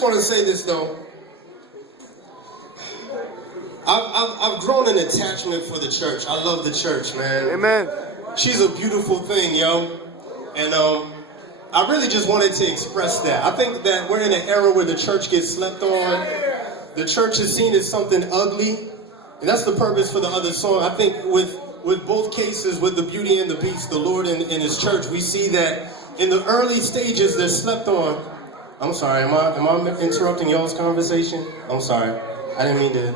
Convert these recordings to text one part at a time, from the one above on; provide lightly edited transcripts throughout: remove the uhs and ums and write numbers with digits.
just want to say this though. I've grown an attachment for the church. I love the church, man. Amen. She's a beautiful thing, yo. And I really just wanted to express that. I think that we're in an era where the church gets slept on. The church is seen as something ugly. And that's the purpose for the other song. I think with both cases, with the Beauty and the Beast, the Lord and his church, we see that in the early stages they're slept on. I'm sorry, am I interrupting y'all's conversation? I'm sorry. I didn't mean to.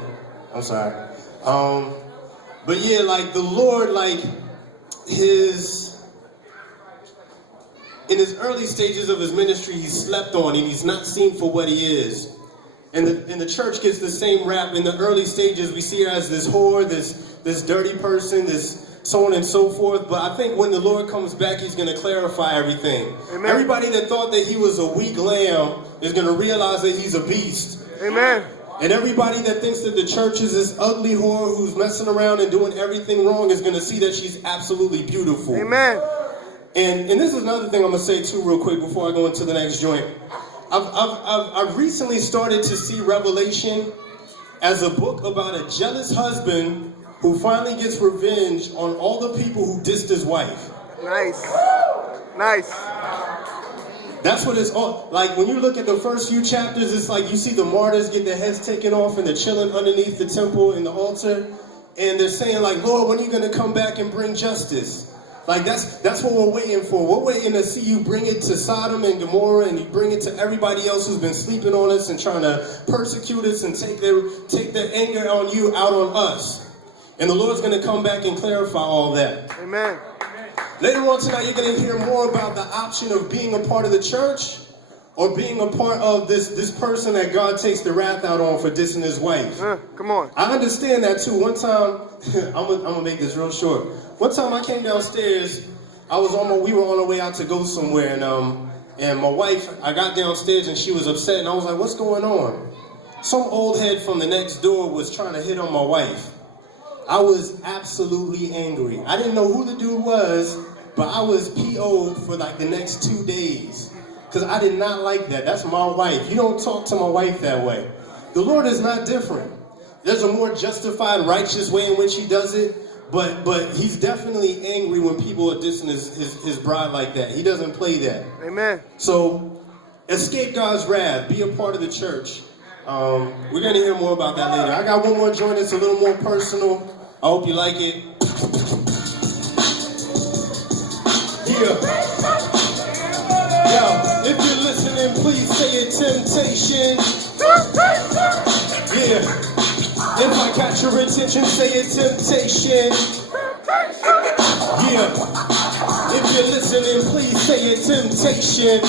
I'm sorry. But yeah, like the Lord, like in his early stages of his ministry, he's slept on and he's not seen for what he is. And the church gets the same rap. In the early stages, we see her as this whore, this dirty person, this so on and so forth. But I think when the Lord comes back, he's going to clarify everything. Amen. Everybody that thought that he was a weak lamb is going to realize that he's a beast. Amen. And everybody that thinks that the church is this ugly whore who's messing around and doing everything wrong is going to see that she's absolutely beautiful. Amen. And this is another thing I'm going to say too real quick before I go into the next joint. I've recently started to see Revelation as a book about a jealous husband who finally gets revenge on all the people who dissed his wife. Nice. Nice. That's what it's all like. When you look at the first few chapters, it's like you see the martyrs get their heads taken off and they're chilling underneath the temple and the altar, and they're saying like, Lord, when are you going to come back and bring justice? Like that's what we're waiting for. We're waiting to see you bring it to Sodom and Gomorrah, and you bring it to everybody else who's been sleeping on us and trying to persecute us and take their anger on you out on us. And the Lord's going to come back and clarify all that. Amen. Later on tonight, you're going to hear more about the option of being a part of the church or being a part of this person that God takes the wrath out on for dissing his wife. Come on. I understand that too. One time, I'm gonna make this real short. One time I came downstairs, we were on our way out to go somewhere, and my wife, I got downstairs and she was upset, and I was like, what's going on? Some old head from the next door was trying to hit on my wife. I was absolutely angry. I didn't know who the dude was, but I was PO'd for like the next 2 days. Because I did not like that. That's my wife. You don't talk to my wife that way. The Lord is not different. There's a more justified, righteous way in which he does it, but he's definitely angry when people are dissing his bride like that. He doesn't play that. Amen. So, escape God's wrath. Be a part of the church. We're going to hear more about that later. I got one more joint that's a little more personal. I hope you like it. Yeah. Yo, if you're listening, please say it, temptation. Yeah. If I got your attention, say it, temptation. Yeah. If you're listening, please say it, temptation.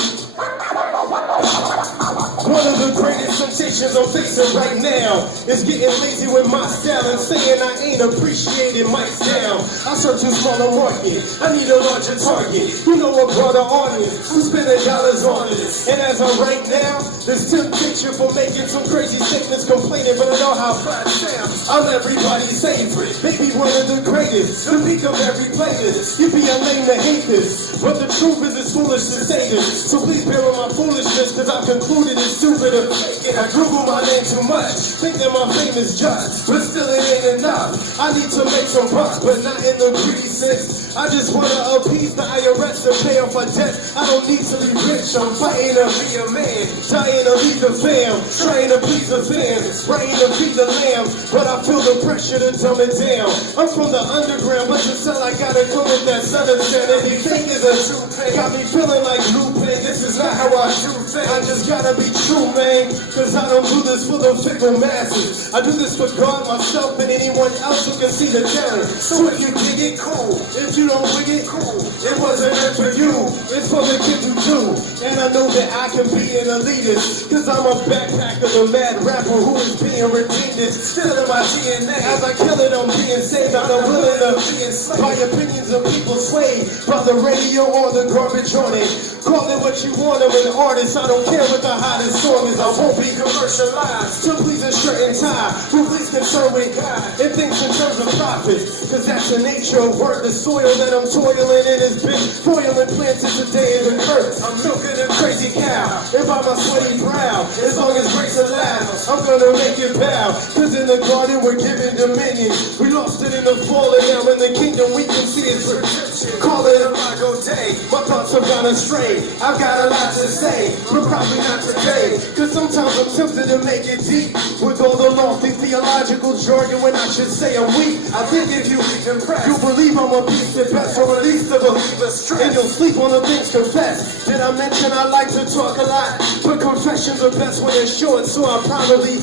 One of the greatest temptations I'm facing right now is getting lazy with my style and saying I ain't appreciating my sound. I search a smaller market, I need a larger target. You know a broader audience, who's spending dollars on this. And as of right now, there's temptation for making some crazy statements, complaining, but I know how pride sounds. I'm everybody's favorite, maybe one of the greatest. The peak of every playlist, you be a lame to hate this, but the truth is it's foolish to say this. So please bear with my foolishness, cause I've concluded it's stupid to fake it. I Google my name too much, think that my fame is just, but still it ain't enough. I need to make some bucks, but not in the greedy sense. I just wanna appease the IRS and pay off my debts. I don't need to be rich, I'm fighting to be a man, dying to lead the fam, trying to please the fans, trying to feed the lambs, but I feel the pressure to dumb it down. I'm from the underground, but you still I gotta go with that southern sound. Anything is a true thing, got me feeling like Lupe. This is not how I do things. I just gotta be true, man, cause I don't do this for the fickle masses. I do this for God, myself, and anyone else who can see the talent. So if you dig it, cool. If you don't wig it, cool. It wasn't meant for you, it's for the kids who do. And I know that I can be an elitist, cause I'm a backpacker, the mad rapper who is being redeemed. It's still in my DNA. As I kill it, I'm being saved. I'm not willing to be enslaved by opinions of people swayed by the radio or the garbage on it. Call it what you want, I'm an artist. I don't care what the hottest song is. I won't be commercialized to please a shirt and tie. Who please concerned with God and thinks in terms of profit, cause that's the nature of work. The soil that I'm toiling in has been foiling plants since the day of the curse. I'm milking a crazy cow, and by myself 20 proud. As long as grace allows, I'm gonna make it bow. Cause in the garden we're given dominion. We lost it in the fall, and now in the kingdom we can see its redemption. Call it a Lago Day. My thoughts have gone astray. I've got a lot to say, but probably not today. Cause sometimes I'm tempted to make it deep with all the lofty theological jargon when I should say I'm weak. I think if you you'll believe I'm a beast at best, or at least a believer stress. And you'll sleep on the things confessed. Did I mention I like to talk a lot? But confessions are best when they're short, so I'll probably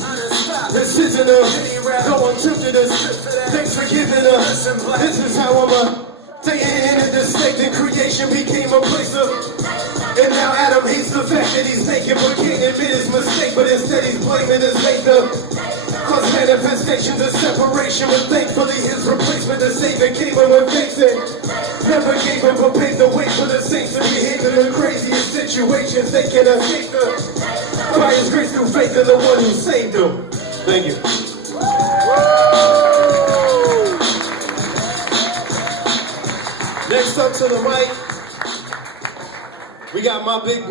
this isn't a no, I'm tempted to thanks for giving us. This is how I'm a day in and the state that creation became a place of. And now Adam hates the fact that he's naked, but can't admit his mistake, but instead he's blaming his maker. Cause manifestations of separation, but thankfully his replacement, the Savior, came and would fix it. Never gave him but paved the way for the saints to behave in the craziest situations they can escape them. By his grace through faith in the one who saved them. Thank you. Next up to the mic, we got my big